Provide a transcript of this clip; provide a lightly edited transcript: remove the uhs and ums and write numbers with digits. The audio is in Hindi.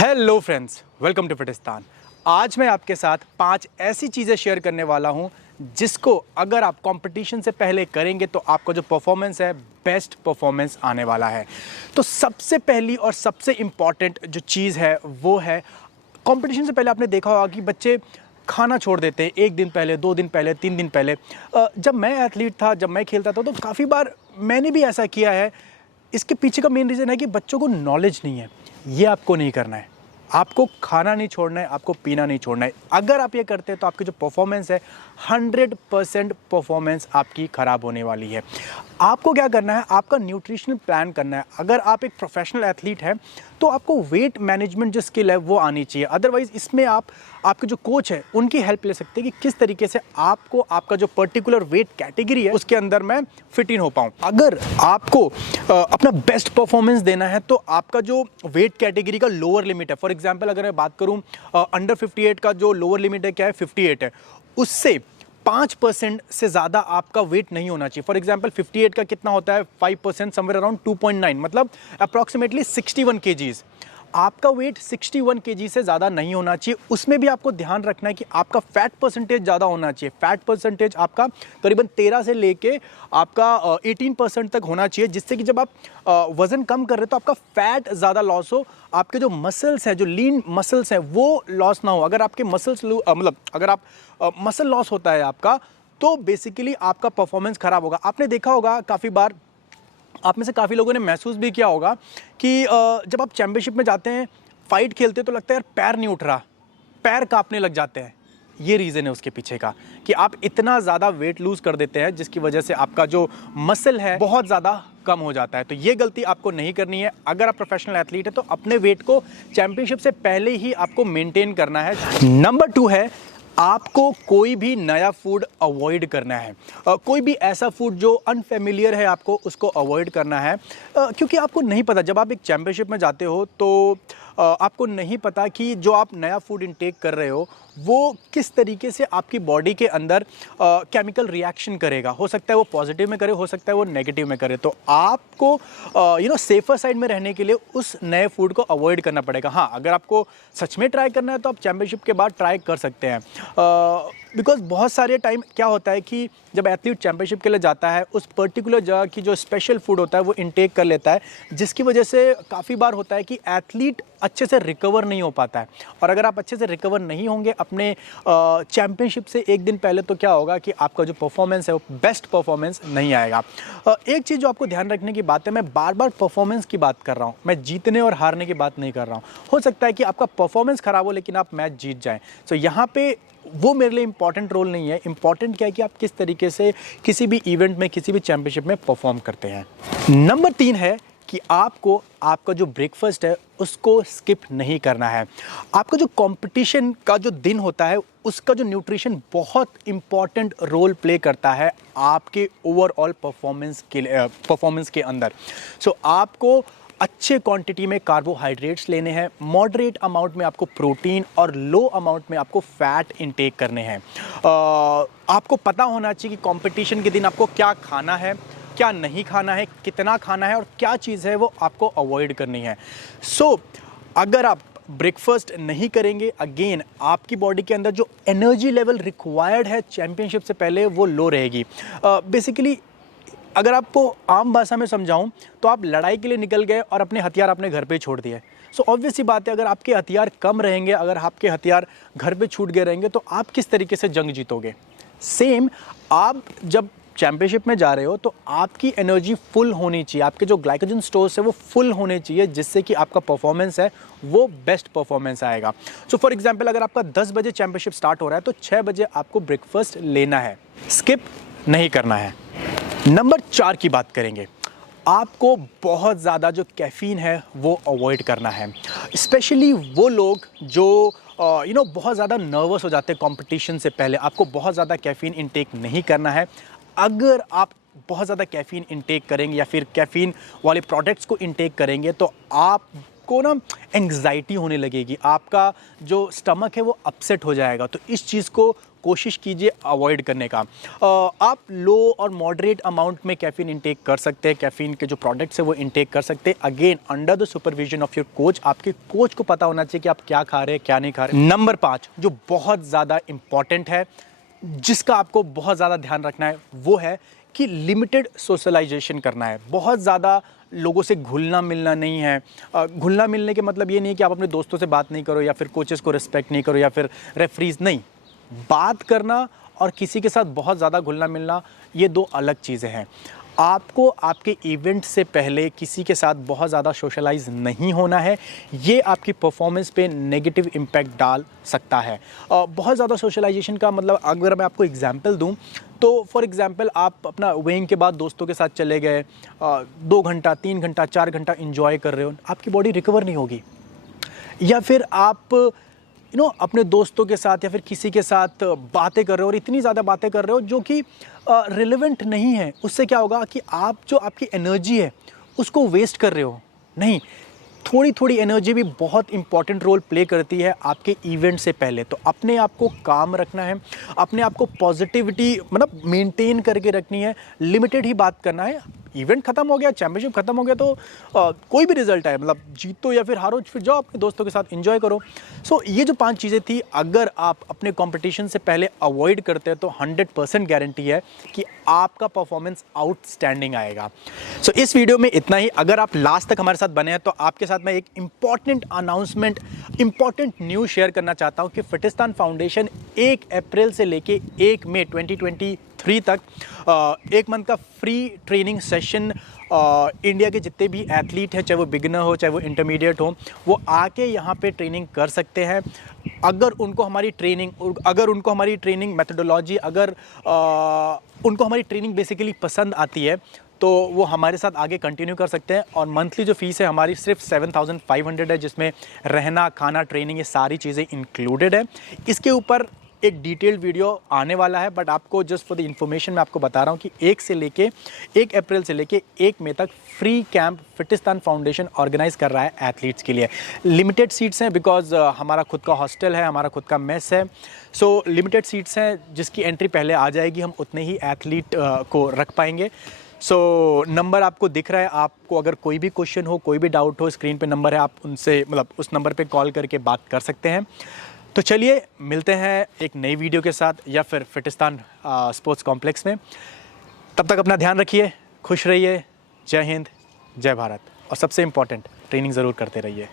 Hello friends, welcome to Fitistan. आज मैं आपके साथ 5 ऐसी चीज़ें शेयर करने वाला हूं जिसको अगर आप कंपटीशन से पहले करेंगे तो आपका जो परफॉर्मेंस है बेस्ट परफॉर्मेंस आने वाला है। तो सबसे पहली और सबसे इम्पॉर्टेंट जो चीज़ है वो है, कंपटीशन से पहले आपने देखा होगा कि बच्चे खाना छोड़ देते हैं 1 दिन पहले, 2 दिन पहले, 3 दिन पहले। जब मैं एथलीट था, जब मैं खेलता था तो काफ़ी बार मैंने भी ऐसा किया है। इसके पीछे का मेन रीज़न है कि बच्चों को नॉलेज नहीं है। ये आपको नहीं करना है। आपको खाना नहीं छोड़ना है, आपको पीना नहीं छोड़ना है। अगर आप ये करते हैं तो आपकी जो परफॉर्मेंस है 100% परफॉर्मेंस आपकी ख़राब होने वाली है। आपको क्या करना है, आपका न्यूट्रिशनल प्लान करना है। अगर आप एक प्रोफेशनल एथलीट हैं तो आपको वेट मैनेजमेंट जो स्किल है वो आनी चाहिए। अदरवाइज़ इसमें आपके जो कोच है उनकी हेल्प ले सकते हैं कि किस तरीके से आपको आपका जो पर्टिकुलर वेट कैटेगरी है उसके अंदर मैं फिट इन हो पाऊँ। अगर आपको अपना बेस्ट परफॉर्मेंस देना है तो आपका जो वेट कैटेगरी का लोअर लिमिट है, फॉर एग्जांपल अगर मैं बात करूं अंडर 58 का जो लोअर लिमिट है क्या है 58 है, उससे 5% से ज़्यादा आपका वेट नहीं होना चाहिए। फॉर एग्जांपल 58 का कितना होता है 5% समवेयर अराउंड 2.9, मतलब अप्रॉक्सीमेटली 61 केजीज। आपका वेट 61 केजी से ज़्यादा नहीं होना चाहिए। उसमें भी आपको ध्यान रखना है कि आपका फैट परसेंटेज ज़्यादा होना चाहिए। फैट परसेंटेज आपका करीबन 13 से लेके आपका 18% तक होना चाहिए, जिससे कि जब आप वज़न कम कर रहे हो तो आपका फैट ज़्यादा लॉस हो, आपके जो मसल्स हैं, जो लीन मसल्स हैं वो लॉस ना हो। अगर आपके मसल्स मतलब अगर आप मसल लॉस होता है आपका, तो बेसिकली आपका परफॉर्मेंस ख़राब होगा। आपने देखा होगा काफ़ी बार, आप में से काफ़ी लोगों ने महसूस भी किया होगा कि जब आप चैंपियनशिप में जाते हैं, फाइट खेलते हैं तो लगता है यार पैर नहीं उठ रहा, पैर कांपने लग जाते हैं। ये रीज़न है उसके पीछे का कि आप इतना ज़्यादा वेट लूज़ कर देते हैं जिसकी वजह से आपका जो मसल है बहुत ज़्यादा कम हो जाता है। तो ये गलती आपको नहीं करनी है। अगर आप प्रोफेशनल एथलीट है तो अपने वेट को चैंपियनशिप से पहले ही आपको मेंटेन करना है। नंबर 2 है, आपको कोई भी नया फूड अवॉइड करना है। कोई भी ऐसा फूड जो अनफेमिलियर है आपको उसको अवॉइड करना है, क्योंकि आपको नहीं पता, जब आप एक चैंपियनशिप में जाते हो तो आपको नहीं पता कि जो आप नया फूड इनटेक कर रहे हो वो किस तरीके से आपकी बॉडी के अंदर केमिकल रिएक्शन करेगा। हो सकता है वो पॉजिटिव में करे, हो सकता है वो नेगेटिव में करे। तो आपको सेफर साइड में रहने के लिए उस नए फूड को अवॉइड करना पड़ेगा। हाँ, अगर आपको सच में ट्राई करना है तो आप चैंपियनशिप के बाद ट्राई कर सकते हैं। बिकॉज बहुत सारे टाइम क्या होता है कि जब एथलीट चैंपियनशिप के लिए जाता है, उस पर्टिकुलर जगह की जो स्पेशल फूड होता है वो इनटेक कर लेता है, जिसकी वजह से काफ़ी बार होता है कि एथलीट अच्छे से रिकवर नहीं हो पाता है। और अगर आप अच्छे से रिकवर नहीं होंगे अपने चैंपियनशिप से 1 दिन पहले, तो क्या होगा कि आपका जो परफॉर्मेंस है वो बेस्ट परफॉर्मेंस नहीं आएगा। एक चीज़ जो आपको ध्यान रखने की बात है, मैं बार बार परफॉर्मेंस की बात कर रहा हूँ, मैं जीतने और हारने की बात नहीं कर रहा हूँ। हो सकता है कि आपका परफॉर्मेंस ख़राब हो लेकिन आप मैच जीत जाएँ। तो यहाँ पे वो मेरे लिए इंपॉर्टेंट रोल नहीं है। इंपॉर्टेंट क्या है कि आप किस तरीके से किसी भी इवेंट में, किसी भी चैंपियनशिप में परफॉर्म करते हैं। नंबर 3 है कि आपको आपका जो ब्रेकफास्ट है उसको स्किप नहीं करना है। आपका जो कंपटीशन का जो दिन होता है उसका जो न्यूट्रिशन बहुत इंपॉर्टेंट रोल प्ले करता है आपके ओवरऑल परफॉर्मेंस के अंदर। सो आपको अच्छे क्वांटिटी में कार्बोहाइड्रेट्स लेने हैं, मॉडरेट अमाउंट में आपको प्रोटीन और लो अमाउंट में आपको फैट इंटेक करने हैं। आपको पता होना चाहिए कि कंपटीशन के दिन आपको क्या खाना है, क्या नहीं खाना है, कितना खाना है और क्या चीज़ है वो आपको अवॉइड करनी है। सो अगर आप ब्रेकफास्ट नहीं करेंगे, अगेन आपकी बॉडी के अंदर जो एनर्जी लेवल रिक्वायर्ड है चैंपियनशिप से पहले वो लो रहेगी। बेसिकली अगर आपको आम भाषा में समझाऊं तो आप लड़ाई के लिए निकल गए और अपने हथियार अपने घर पे छोड़ दिए। सो ऑब्वियस सी बात है, अगर आपके हथियार कम रहेंगे, अगर आपके हथियार घर पे छूट गए रहेंगे तो आप किस तरीके से जंग जीतोगे। सेम, आप जब चैंपियनशिप में जा रहे हो तो आपकी एनर्जी फुल होनी चाहिए, आपके जो ग्लाइकोजन स्टोर्स है वो फुल होने चाहिए, जिससे कि आपका परफॉर्मेंस है वो बेस्ट परफॉर्मेंस आएगा। सो फॉर एग्जांपल अगर आपका 10 बजे चैंपियनशिप स्टार्ट हो रहा है तो 6 बजे आपको ब्रेकफास्ट लेना है, स्किप नहीं करना है। नंबर 4 की बात करेंगे, आपको बहुत ज़्यादा जो कैफ़ीन है वो अवॉइड करना है। स्पेशली वो लोग जो बहुत ज़्यादा नर्वस हो जाते हैं कंपटीशन से पहले, आपको बहुत ज़्यादा कैफ़ीन इंटेक नहीं करना है। अगर आप बहुत ज़्यादा कैफ़ीन इंटेक करेंगे या फिर कैफ़ीन वाले प्रोडक्ट्स को इंटेक करेंगे तो आपको ना एंग्जाइटी होने लगेगी, आपका जो स्टमक है वो अपसेट हो जाएगा। तो इस चीज़ को कोशिश कीजिए अवॉइड करने का। आप लो और मॉडरेट अमाउंट में कैफ़ीन इंटेक कर सकते हैं, कैफ़ीन के जो प्रोडक्ट्स है वो इंटेक कर सकते हैं, again under the supervision of your coach. आपके कोच को पता होना चाहिए कि आप क्या खा रहे हैं क्या नहीं खा रहे। नंबर 5 जो बहुत ज़्यादा इंपॉर्टेंट है, जिसका आपको बहुत ज़्यादा ध्यान रखना है, वो है कि लिमिटेड सोशलाइजेशन करना है। बहुत ज़्यादा लोगों से घुलना मिलना नहीं है। घुलना मिलने के मतलब ये नहीं कि आप अपने दोस्तों से बात नहीं करो या फिर कोचेस को रिस्पेक्ट नहीं करो या फिर रेफरीज नहीं। बात करना और किसी के साथ बहुत ज़्यादा घुलना मिलना ये दो अलग चीज़ें हैं। आपको आपके इवेंट से पहले किसी के साथ बहुत ज़्यादा सोशलाइज नहीं होना है। ये आपकी परफॉर्मेंस पे नेगेटिव इम्पैक्ट डाल सकता है। बहुत ज़्यादा सोशलाइजेशन का मतलब अगर मैं आपको एग्जांपल दूं तो फॉर एग्जांपल आप अपना वेइंग के बाद दोस्तों के साथ चले गए, 2 घंटा 3 घंटा 4 घंटा इंजॉय कर रहे हो, आपकी बॉडी रिकवर नहीं होगी। या फिर आप अपने दोस्तों के साथ या फिर किसी के साथ बातें कर रहे हो और इतनी ज़्यादा बातें कर रहे हो जो कि रिलेवेंट नहीं है। उससे क्या होगा कि आप जो आपकी एनर्जी है उसको वेस्ट कर रहे हो। नहीं, थोड़ी थोड़ी एनर्जी भी बहुत इंपॉर्टेंट रोल प्ले करती है आपके इवेंट से पहले। तो अपने आप को काम रखना है, अपने आप को पॉजिटिविटी मतलब मेंटेन करके रखनी है, लिमिटेड ही बात करना है। इवेंट खत्म हो गया, चैंपियनशिप खत्म हो गया तो कोई भी रिजल्ट है, मतलब जीतो या फिर हारो, फिर जाओ अपने दोस्तों के साथ एंजॉय करो। सो ये जो 5 चीज़ें थी, अगर आप अपने कंपटीशन से पहले अवॉइड करते हैं तो 100% गारंटी है कि आपका परफॉर्मेंस आउटस्टैंडिंग आएगा। सो इस वीडियो में इतना ही। अगर आप लास्ट तक हमारे साथ बने हैं तो आपके साथ मैं एक important announcement, important news share करना चाहता हूँ कि फिटिस्तान फाउंडेशन 1 अप्रैल से लेके 1 मई 2023 तक 1 मंथ का फ्री ट्रेनिंग सेशन इंडिया के जितने भी एथलीट हैं, चाहे वो बिगिनर हो चाहे वो इंटरमीडिएट हो, वो आके यहाँ पे ट्रेनिंग कर सकते हैं। अगर उनको हमारी ट्रेनिंग मेथोडोलॉजी, अगर उनको हमारी ट्रेनिंग बेसिकली पसंद आती है तो वो हमारे साथ आगे कंटिन्यू कर सकते हैं। और मंथली जो फीस है हमारी सिर्फ 7,500 है, जिसमें रहना, खाना, ट्रेनिंग ये सारी चीज़ें इंक्लूडेड है। इसके ऊपर एक डिटेल्ड वीडियो आने वाला है, बट आपको जस्ट फॉर द इन्फॉर्मेशन मैं आपको बता रहा हूँ कि 1 अप्रैल से लेके 1 मई तक फ्री कैंप फिटिस्तान फाउंडेशन ऑर्गेनाइज कर रहा है एथलीट्स के लिए। लिमिटेड सीट्स हैं बिकॉज हमारा खुद का हॉस्टल है, हमारा खुद का मेस है। सो लिमिटेड सीट्स हैं, जिसकी एंट्री पहले आ जाएगी, हम उतने ही एथलीट को रख पाएंगे। सो नंबर आपको दिख रहा है। आपको अगर कोई भी क्वेश्चन हो, कोई भी डाउट हो, स्क्रीन पे नंबर है, आप उनसे मतलब उस नंबर पे कॉल करके बात कर सकते हैं। तो चलिए मिलते हैं एक नई वीडियो के साथ या फिर फिटिस्तान स्पोर्ट्स कॉम्प्लेक्स में। तब तक अपना ध्यान रखिए, खुश रहिए। जय हिंद, जय भारत, और सबसे इम्पॉर्टेंट ट्रेनिंग ज़रूर करते रहिए।